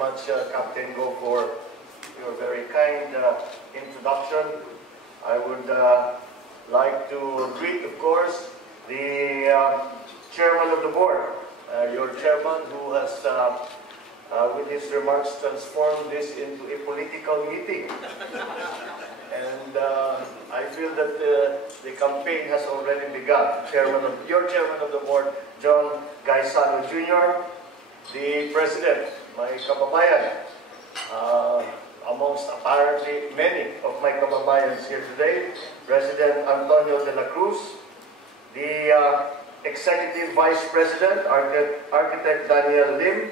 much, Captain Go, for your very kind introduction. I would like to greet, of course, the chairman of the board, your chairman, who has, with his remarks, transformed this into a political meeting. And I feel that the campaign has already begun. Your chairman of the board, John Gaisano Jr., the president, my kababayan, amongst apparently many of my kababayans here today, President Antonio de la Cruz, the executive vice president, architect Daniel Lim,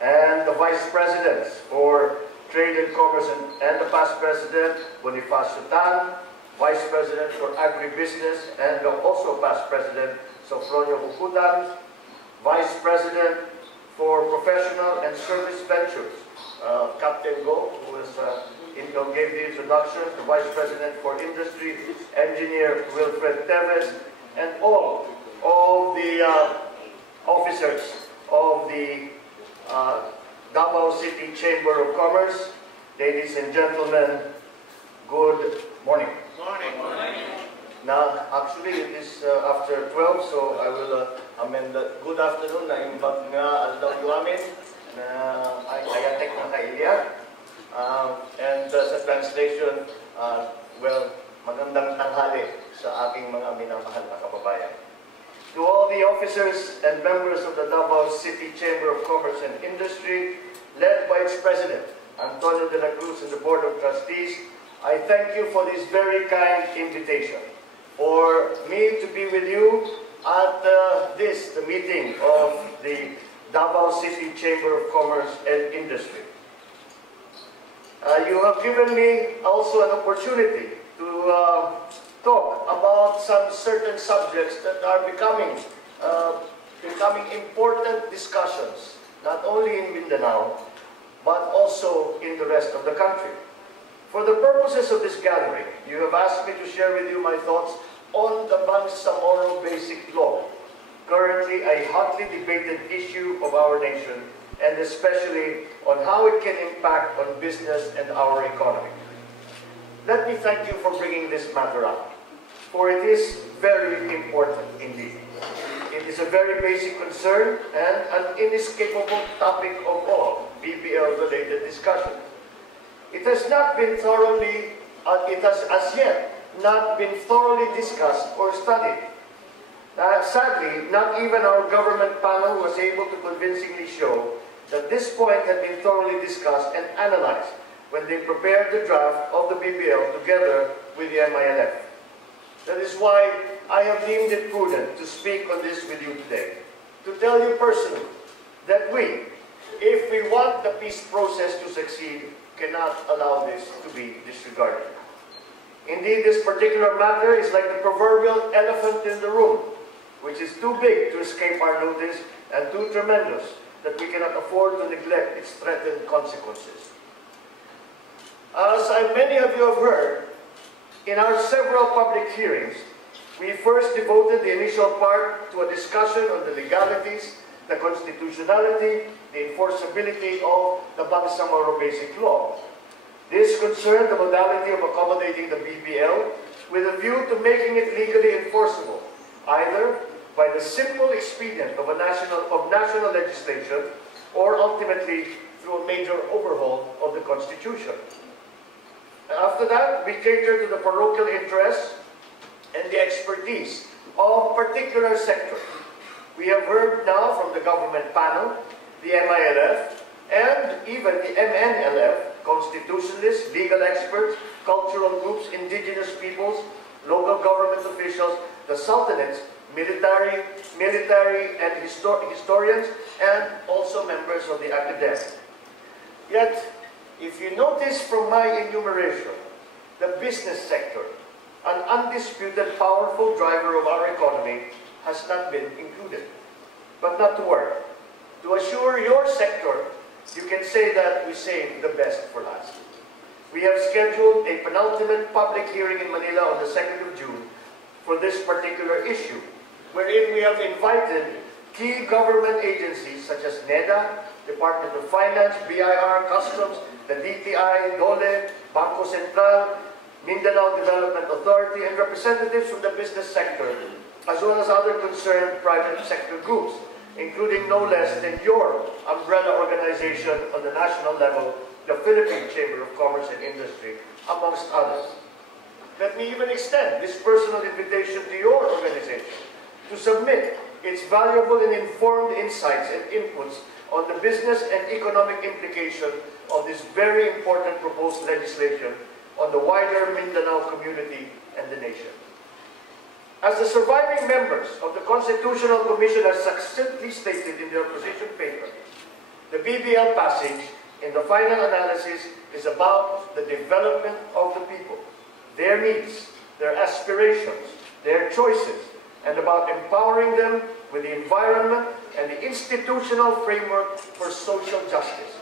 and the vice presidents for Trade and Commerce and the past president, Bonifacio Tan, vice president for agribusiness, and also past president, Sofronio Hukutan, vice president for professional and service ventures, Captain Go, who gave the introduction, the vice president for industry, engineer Wilfred Teves, and all the officers of the Davao City Chamber of Commerce. Ladies and gentlemen, good morning. Morning. Now, actually, it is after 12, so I will amend that. Good afternoon, na-imbag nga aldaw yu amin na ayatek na kailya. And sa translation, well, magandang tanghali sa aking mga minamahal na kababayan. To all the officers and members of the Davao City Chamber of Commerce and Industry, led by its president, Antonio de la Cruz, and the Board of Trustees, I thank you for this very kind invitation. For me to be with you at the meeting of the Davao City Chamber of Commerce and Industry. You have given me also an opportunity to talk about some certain subjects that are becoming important discussions, not only in Mindanao, but also in the rest of the country. For the purposes of this gathering, you have asked me to share with you my thoughts on the Bangsamoro Basic Law, currently a hotly debated issue of our nation, and especially on how it can impact on business and our economy. Let me thank you for bringing this matter up, for it is very important indeed. It is a very basic concern and an inescapable topic of all BPL-related discussion. It has not been thoroughly, it has as yet not been thoroughly discussed or studied. Sadly, not even our government panel was able to convincingly show that this point had been thoroughly discussed and analyzed when they prepared the draft of the BPL together with the MILF. That is why I have deemed it prudent to speak on this with you today, to tell you personally that we, if we want the peace process to succeed, cannot allow this to be disregarded. Indeed, this particular matter is like the proverbial elephant in the room, which is too big to escape our notice and too tremendous that we cannot afford to neglect its threatened consequences. As many of you have heard, in our several public hearings, we first devoted the initial part to a discussion on the legalities, the constitutionality, the enforceability of the Bangsamoro Basic Law. This concerned the modality of accommodating the BPL with a view to making it legally enforceable, either by the simple expedient of national legislation or ultimately through a major overhaul of the Constitution. After that, we cater to the parochial interests and the expertise of particular sectors. We have heard now from the government panel, the MILF, and even the MNLF, constitutionalists, legal experts, cultural groups, indigenous peoples, local government officials, the sultanates, military and historians, and also members of the academy. Yet, if you notice from my enumeration, the business sector, an undisputed powerful driver of our economy, has not been included. But not to worry. To assure your sector, you can say that we saved the best for last. We have scheduled a penultimate public hearing in Manila on the 2nd of June for this particular issue, wherein we have invited key government agencies such as NEDA, Department of Finance, BIR, Customs, the DTI, DOLE, Bangko Sentral, Mindanao Development Authority, and representatives from the business sector, as well as other concerned private sector groups, including no less than your umbrella organization on the national level, the Philippine Chamber of Commerce and Industry, amongst others. Let me even extend this personal invitation to your organization to submit its valuable and informed insights and inputs on the business and economic implication of this very important proposed legislation on the wider Mindanao community and the nation. As the surviving members of the Constitutional Commission have succinctly stated in their position paper, the BBL passage in the final analysis is about the development of the people, their needs, their aspirations, their choices, and about empowering them with the environment and the institutional framework for social justice.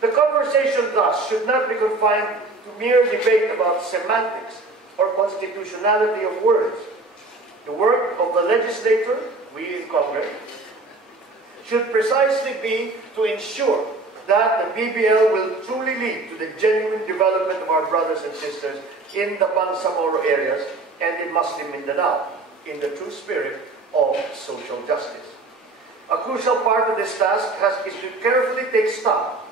The conversation thus should not be confined to mere debate about semantics or constitutionality of words. The work of the legislator, we in Congress, should precisely be to ensure that the BBL will truly lead to the genuine development of our brothers and sisters in the Bangsamoro areas and in Muslim Mindanao, in the true spirit of social justice. A crucial part of this task is to carefully take stock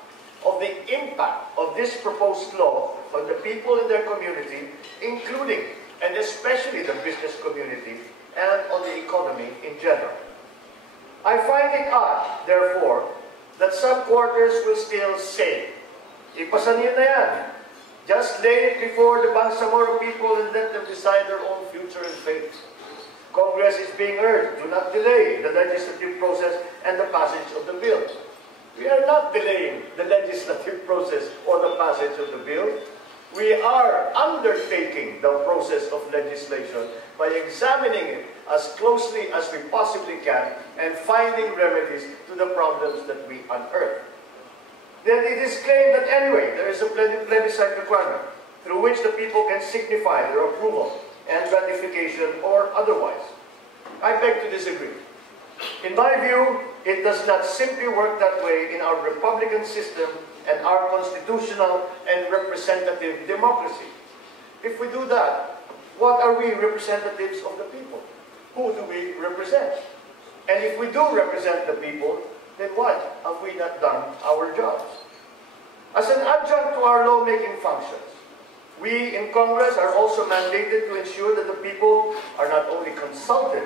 of the impact of this proposed law on the people in their community, including and especially the business community, and on the economy in general. I find it odd, therefore, that some quarters will still say, "Ipasa niyo na yan. Just lay it before the Bangsamoro people and let them decide their own future and fate." Congress is being urged, do not delay the legislative process and the passage of the bill. We are not delaying the legislative process or the passage of the bill. We are undertaking the process of legislation by examining it as closely as we possibly can and finding remedies to the problems that we unearth. Then it is claimed that anyway, there is a plebiscite requirement through which the people can signify their approval and ratification or otherwise. I beg to disagree. In my view, it does not simply work that way in our republican system and our constitutional and representative democracy. If we do that, what are we representatives of the people? Who do we represent? And if we do represent the people, then what have we not done our jobs? As an adjunct to our lawmaking functions, we in Congress are also mandated to ensure that the people are not only consulted,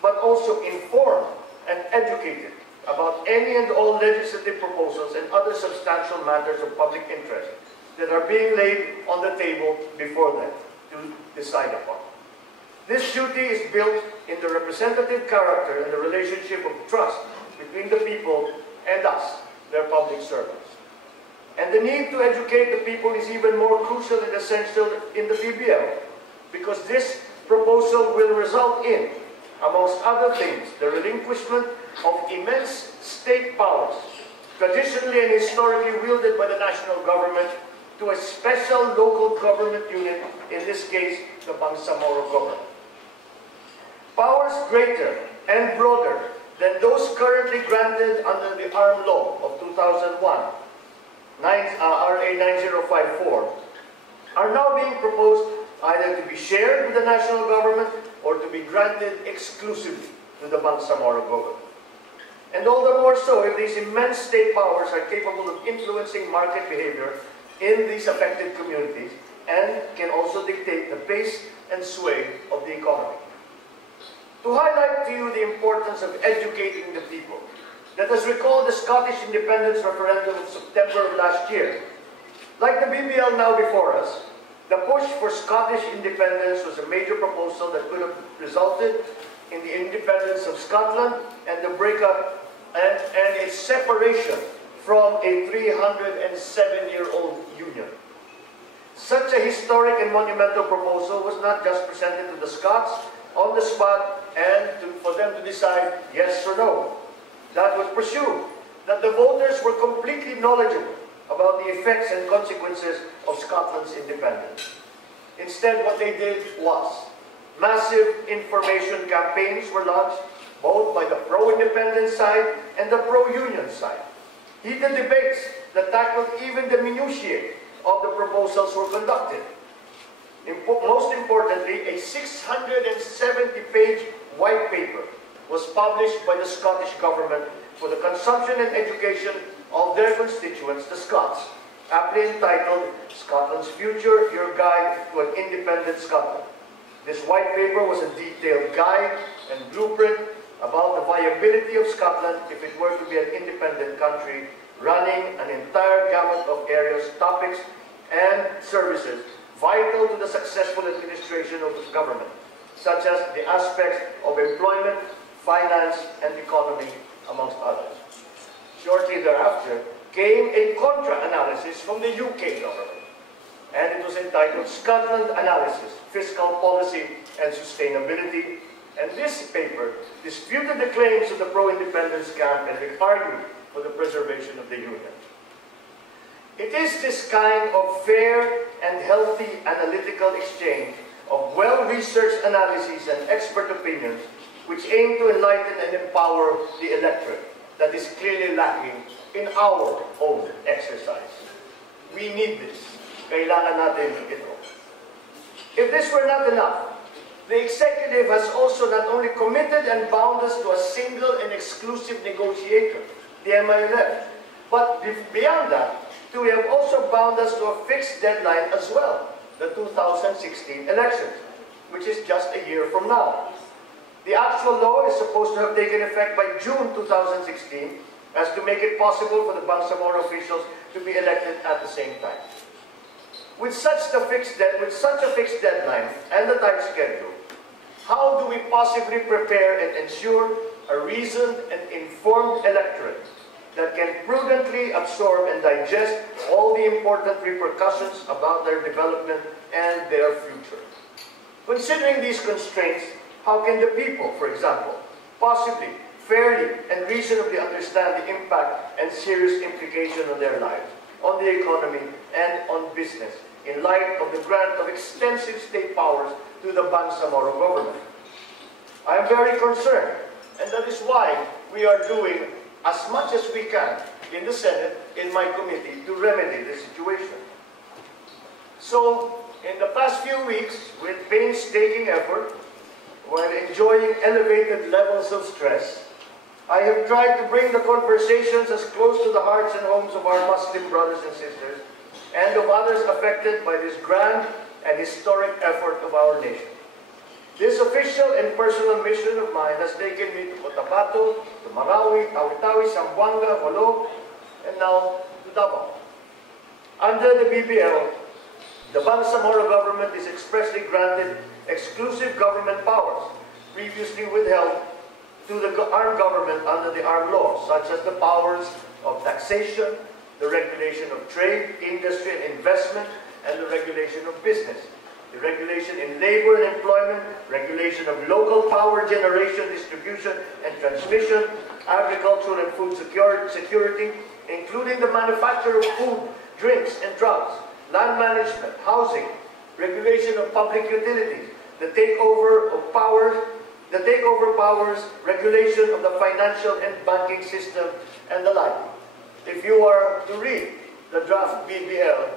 but also informed and educated about any and all legislative proposals and other substantial matters of public interest that are being laid on the table before them to decide upon. This duty is built in the representative character and the relationship of trust between the people and us, their public servants. And the need to educate the people is even more crucial and essential in the BBL, because this proposal will result in, amongst other things, the relinquishment of immense state powers, traditionally and historically wielded by the national government, to a special local government unit, in this case, the Bangsamoro government. Powers greater and broader than those currently granted under the Armed Law of 2001, RA 9054, are now being proposed either to be shared with the national government or to be granted exclusively to the Bangsamoro government. And all the more so if these immense state powers are capable of influencing market behavior in these affected communities and can also dictate the pace and sway of the economy. To highlight to you the importance of educating the people, let us recall the Scottish independence referendum in September of last year. Like the BBL now before us, the push for Scottish independence was a major proposal that could have resulted in the independence of Scotland and the breakup and its separation from a 307-year-old union. Such a historic and monumental proposal was not just presented to the Scots on the spot and for them to decide yes or no. That was pursued, that the voters were completely knowledgeable about the effects and consequences of Scotland's independence. Instead, what they did was massive information campaigns were launched, both by the pro-independence side and the pro-union side. Heated debates that tackled even the minutiae of the proposals were conducted. Most importantly, a 670-page white paper was published by the Scottish government for the consumption and education of their constituents, the Scots, aptly entitled Scotland's Future, Your Guide to an Independent Scotland. This white paper was a detailed guide and blueprint about the viability of Scotland if it were to be an independent country, running an entire gamut of areas, topics, and services vital to the successful administration of its government, such as the aspects of employment, finance, and economy, amongst others. Shortly thereafter came a contra-analysis from the UK government, and it was entitled Scotland Analysis, Fiscal Policy and Sustainability, and this paper disputed the claims of the pro-independence camp and argued for the preservation of the Union. It is this kind of fair and healthy analytical exchange of well-researched analyses and expert opinions which aim to enlighten and empower the electorate that is clearly lacking in our own exercise. We need this. Kailangan natin ito. If this were not enough, the executive has also not only committed and bound us to a single and exclusive negotiator, the MILF, but beyond that, we have also bound us to a fixed deadline as well, the 2016 elections, which is just a year from now. The actual law is supposed to have taken effect by June 2016, as to make it possible for the Bangsamoro officials to be elected at the same time. With such a fixed deadline and a tight schedule, how do we possibly prepare and ensure a reasoned and informed electorate that can prudently absorb and digest all the important repercussions about their development and their future? Considering these constraints, how can the people, for example, possibly, fairly, and reasonably understand the impact and serious implication on their lives, on the economy, and on business, in light of the grant of extensive state powers to the Bangsamoro government? I am very concerned, and that is why we are doing as much as we can in the Senate, in my committee, to remedy the situation. So, in the past few weeks, with painstaking effort, while enjoying elevated levels of stress, I have tried to bring the conversations as close to the hearts and homes of our Muslim brothers and sisters, and of others affected by this grand and historic effort of our nation. This official and personal mission of mine has taken me to Cotabato, to Marawi, Tawi-Tawi, Zamboanga, Jolo, and now to Davao. Under the BBL, the Bangsamoro government is expressly granted exclusive government powers previously withheld to the armed government under the armed laws, such as the powers of taxation, the regulation of trade, industry, and investment, and the regulation of business. The regulation in labor and employment, regulation of local power generation, distribution, and transmission, agricultural and food security, including the manufacture of food, drinks, and drugs, land management, housing, regulation of public utilities, the takeover powers, regulation of the financial and banking system, and the like. If you are to read the draft BBL,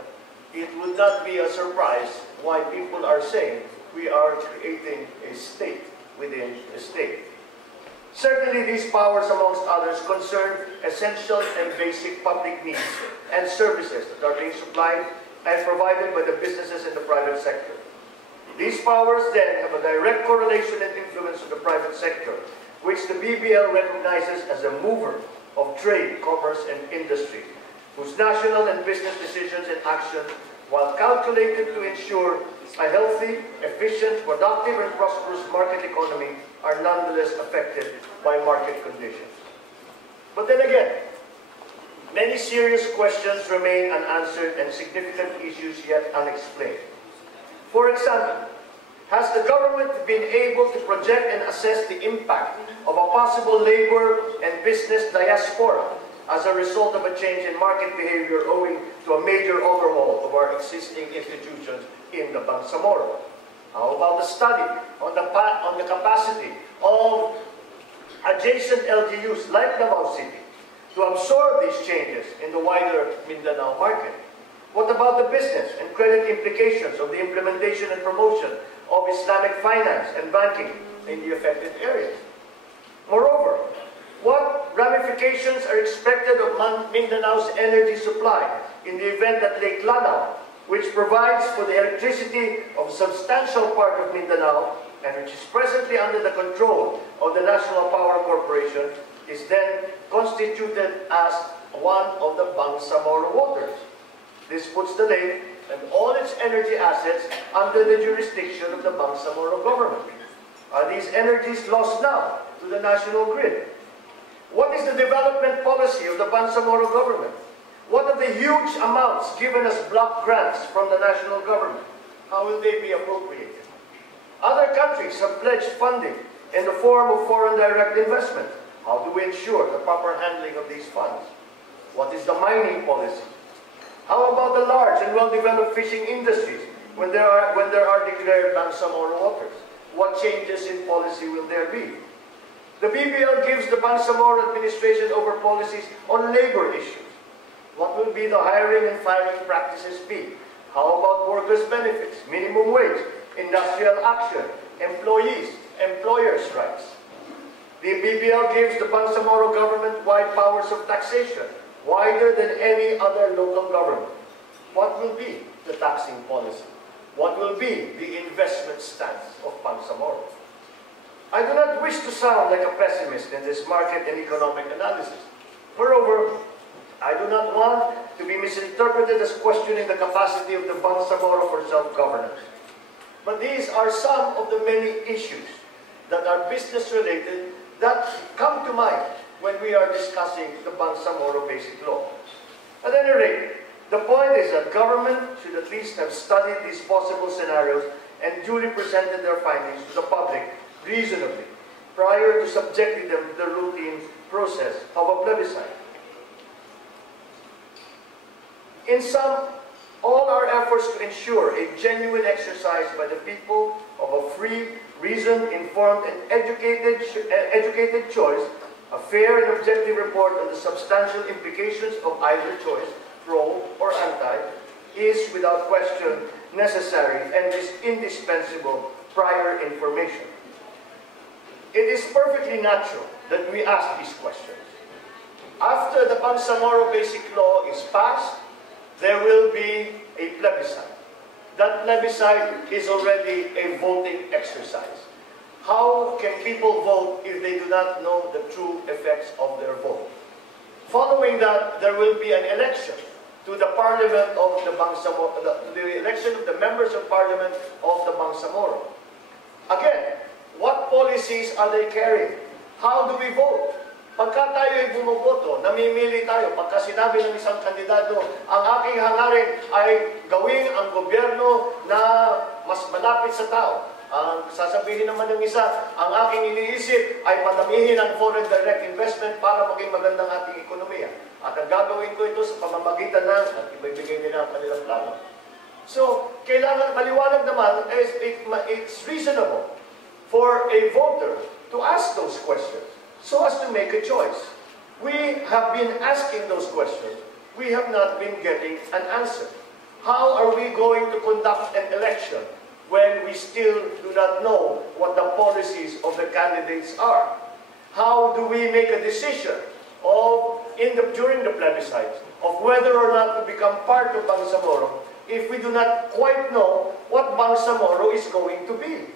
it would not be a surprise why people are saying we are creating a state within a state. Certainly these powers, amongst others, concern essential and basic public needs and services that are being supplied and provided by the businesses in the private sector. These powers then have a direct correlation and influence on the private sector, which the BBL recognizes as a mover of trade, commerce, and industry, whose national and business decisions and actions, while calculated to ensure a healthy, efficient, productive, and prosperous market economy, are nonetheless affected by market conditions. But then again, many serious questions remain unanswered and significant issues yet unexplained. For example, has the government been able to project and assess the impact of a possible labor and business diaspora as a result of a change in market behavior owing to a major overhaul of our existing institutions in the Bangsamoro? How about the study on the capacity of adjacent LGUs like Davao City to absorb these changes in the wider Mindanao market? What about the business and credit implications of the implementation and promotion of Islamic finance and banking in the affected areas? Moreover, what ramifications are expected of Mindanao's energy supply in the event that Lake Lanao, which provides for the electricity of a substantial part of Mindanao and which is presently under the control of the National Power Corporation, is then constituted as one of the Bangsamoro waters? This puts the lake and all its energy assets under the jurisdiction of the Bangsamoro government. Are these energies lost now to the national grid? What is the development policy of the Bangsamoro government? What are the huge amounts given as block grants from the national government? How will they be appropriated? Other countries have pledged funding in the form of foreign direct investment. How do we ensure the proper handling of these funds? What is the mining policy? How about the large and well-developed fishing industries when there are declared Bangsamoro waters? What changes in policy will there be? The BBL gives the Bangsamoro administration over policies on labor issues. What will be the hiring and firing practices be? How about workers' benefits, minimum wage, industrial action, employees, employers' rights? The BBL gives the Bangsamoro government wide powers of taxation, wider than any other local government. What will be the taxing policy? What will be the investment stance of Bangsamoro? I do not wish to sound like a pessimist in this market and economic analysis. Moreover, I do not want to be misinterpreted as questioning the capacity of the Bangsamoro for self-governance. But these are some of the many issues that are business-related that come to mind when we are discussing the Bangsamoro Basic Law. At any rate, the point is that government should at least have studied these possible scenarios and duly presented their findings to the public reasonably prior to subjecting them to the routine process of a plebiscite. In sum, all our efforts to ensure a genuine exercise by the people of a free, reasoned, informed, and educated choice, a fair and objective report on the substantial implications of either choice, pro or anti, is without question necessary and is indispensable prior information. It is perfectly natural that we ask these questions. After the Bangsamoro Basic Law is passed, there will be a plebiscite. That plebiscite is already a voting exercise. How can people vote if they do not know the true effects of their vote? Following that, there will be an election to the Parliament of the Bangsamoro, the election of the members of Parliament of the Bangsamoro. Again, what policies are they carrying? How do we vote? Pagka tayo ay bumuboto, namimili tayo, pagka sinabi ng isang kandidato, ang aking hangarin ay gawing ang gobyerno na mas malapit sa tao. Ang sasabihin naman ng isa, ang aking iniisip ay padamihin ang foreign direct investment para maging magandang ating ekonomiya. At ang gagawin ko ito sa pamamagitan ng, at ibibigay nila ang kanilang plano. So, kailangan maliwanag naman, it's reasonable for a voter to ask those questions so as to make a choice. We have been asking those questions. We have not been getting an answer. How are we going to conduct an election when we still do not know what the policies of the candidates are? How do we make a decision during the plebiscite of whether or not to become part of Bangsamoro if we do not quite know what Bangsamoro is going to be?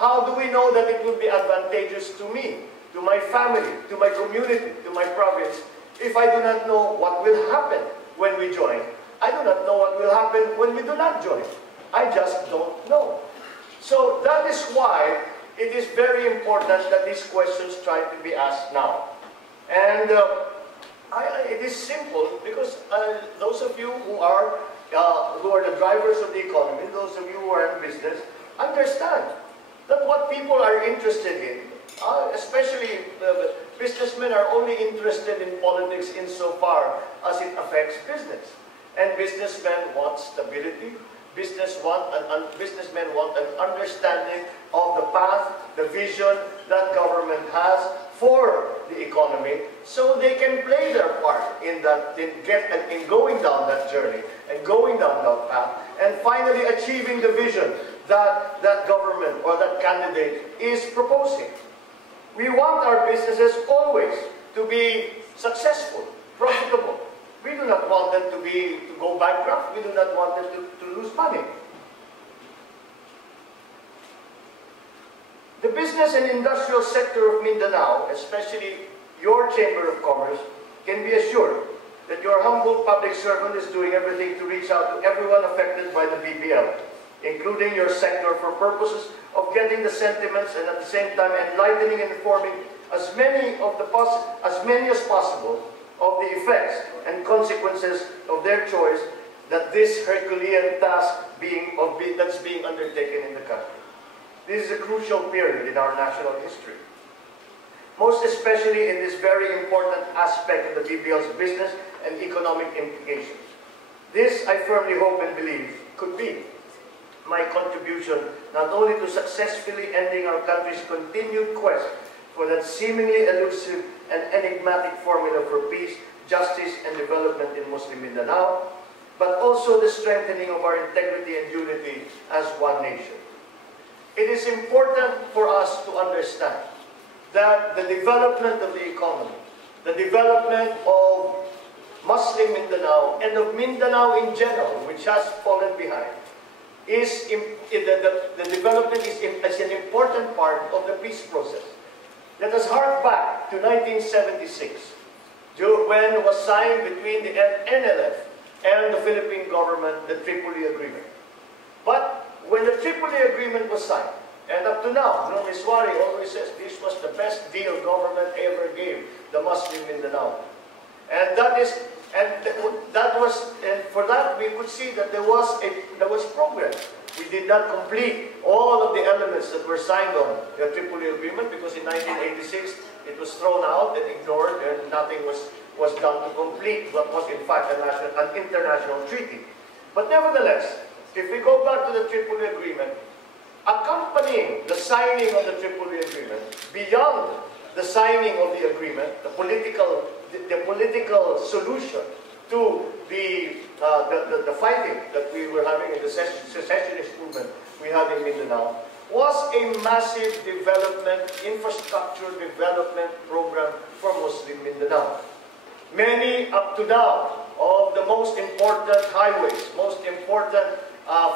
How do we know that it will be advantageous to me, to my family, to my community, to my province, if I do not know what will happen when we join? I do not know what will happen when we do not join. I just don't know. So that is why it is very important that these questions try to be asked now. And it is simple because those of you who are the drivers of the economy, those of you who are in business, understand that what people are interested in, especially businessmen, are only interested in politics insofar as it affects business. And businessmen want stability. Businessmen want an understanding of the path, the vision that government has for the economy, so they can play their part in that, in going down that journey and going down that path, and finally achieving the vision that that government or that candidate is proposing. We want our businesses always to be successful, profitable. We do not want them to go bankrupt. We do not want them to lose money. The business and industrial sector of Mindanao, especially your Chamber of Commerce, can be assured that your humble public servant is doing everything to reach out to everyone affected by the BBL, including your sector, for purposes of getting the sentiments and at the same time enlightening and informing as many as possible of the effects and consequences of their choice that this Herculean task that's being undertaken in the country. This is a crucial period in our national history, most especially in this very important aspect of the BBL's business and economic implications. This, I firmly hope and believe, could be my contribution not only to successfully ending our country's continued quest for that seemingly elusive and enigmatic formula for peace, justice, and development in Muslim Mindanao, but also the strengthening of our integrity and unity as one nation. It is important for us to understand that the development of the economy, the development of Muslim Mindanao and of Mindanao in general, which has fallen behind, the development is an important part of the peace process. Let us hark back to 1976, when was signed between the NLF and the Philippine government the Tripoli Agreement. But when the Tripoli Agreement was signed, and up to now, Ms. Wari always says this was the best deal government ever gave the Muslim Mindanao. And for that we could see that there was progress. We did not complete all of the elements that were signed on the Tripoli Agreement, because in 1986 it was thrown out and ignored, and nothing was done to complete what was in fact an international treaty. But nevertheless, if we go back to the Tripoli Agreement, accompanying the signing of the Tripoli Agreement, beyond the signing of the agreement, the political solution to the fighting that we were having in the secessionist movement we had in Mindanao, was a massive infrastructure development program for Muslim Mindanao. Many, up to now, of the most important highways, most important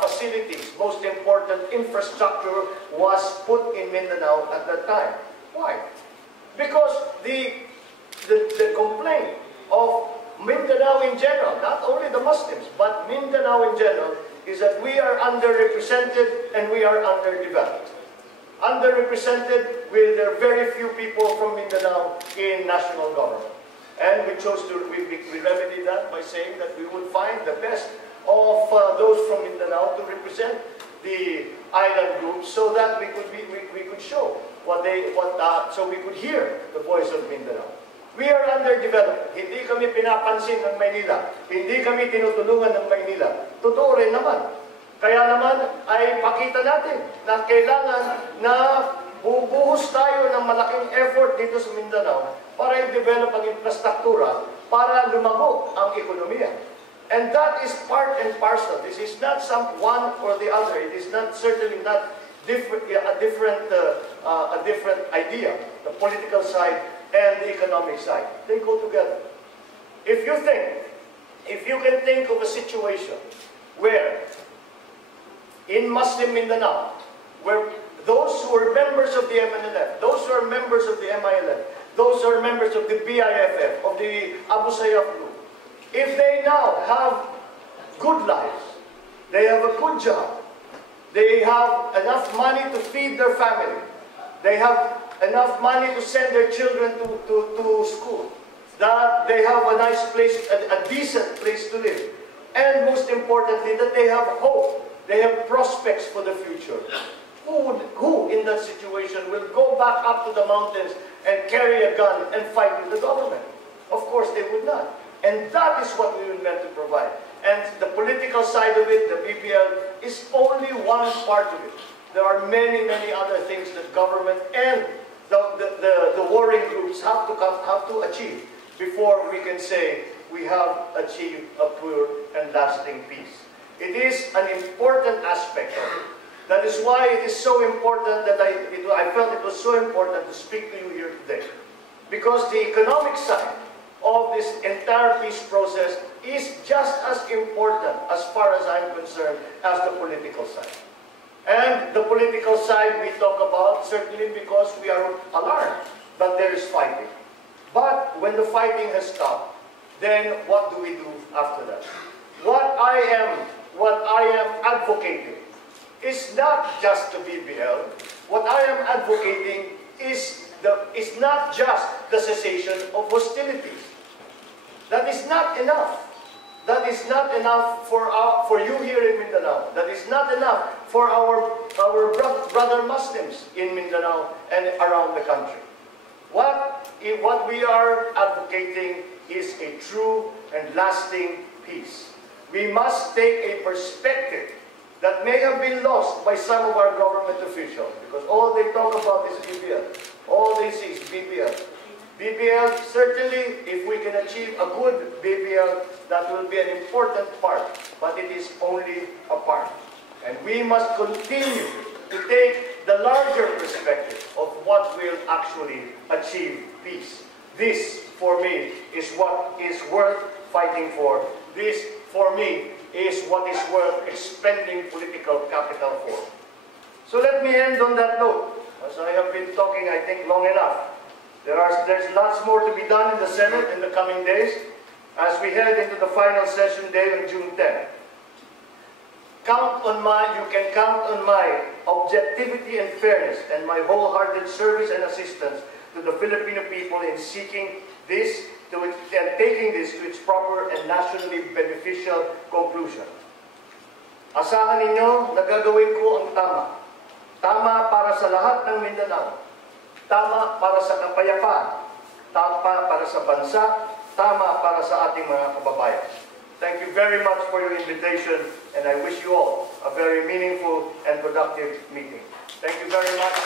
facilities, most important infrastructure was put in Mindanao at that time. Why? Because the complaint of Mindanao in general, not only the Muslims, but Mindanao in general, is that we are underrepresented and we are underdeveloped. Underrepresented with there are very few people from Mindanao in national government. And we remedied that by saying that we would find the best of those from Mindanao to represent the island group, so that we could show so we could hear the voice of Mindanao. We are underdeveloped. Hindi kami pinapansin ng Maynila. Hindi kami tinutulungan ng Maynila. Totoo rin naman. Kaya naman ay pakita natin na kailangan na bubuhos tayo ng malaking effort dito sa Mindanao para i-develop ang infrastruktura para lumago ang ekonomiya. And that is part and parcel. This is not some one or the other. It is not certainly not a different idea. The political side and the economic side, they go together. If you can think of a situation where in Muslim Mindanao, where those who are members of the MNLF, those who are members of the MILF, those who are members of the BIFF, of the Abu Sayyaf group, if they now have good lives, they have a good job, they have enough money to feed their family, they have enough money to send their children to school, that they have a nice place, a decent place to live, and most importantly, that they have hope, they have prospects for the future. Who in that situation will go back up to the mountains and carry a gun and fight with the government? Of course they would not. And that is what we were meant to provide. And the political side of it, the BBL, is only one part of it. There are many, many other things that government and the warring groups have to achieve before we can say we have achieved a pure and lasting peace. It is an important aspect of it. That is why it is so important that I felt it was so important to speak to you here today. Because the economic side of this entire peace process is just as important, as far as I'm concerned, as the political side. And the political side we talk about certainly because we are alarmed that there is fighting. But when the fighting has stopped, then what do we do after that? What I am advocating is not just the BBL. What I am advocating is not just the cessation of hostilities. That is not enough. That is not enough for you here in Mindanao. That is not enough for our brother Muslims in Mindanao and around the country. What we are advocating is a true and lasting peace. We must take a perspective that may have been lost by some of our government officials, because all they talk about is BBL. All they see is BBL. BBL, certainly, if we can achieve a good BBL, that will be an important part, but it is only a part. And we must continue to take the larger perspective of what will actually achieve peace. This, for me, is what is worth fighting for. This, for me, is what is worth expending political capital for. So let me end on that note. As I have been talking, I think, long enough. There's lots more to be done in the Senate in the coming days as we head into the final session day on June 10. You can count on my objectivity and fairness and my wholehearted service and assistance to the Filipino people in seeking this and taking this to its proper and nationally beneficial conclusion. Asahan ninyo na gagawin ko ang tama. Tama para sa lahat ng Mindanao. Tama para sa kapayapaan. Tama para sa bansa. Tama para sa ating mga kababayan. Thank you very much for your invitation, and I wish you all a very meaningful and productive meeting. Thank you very much.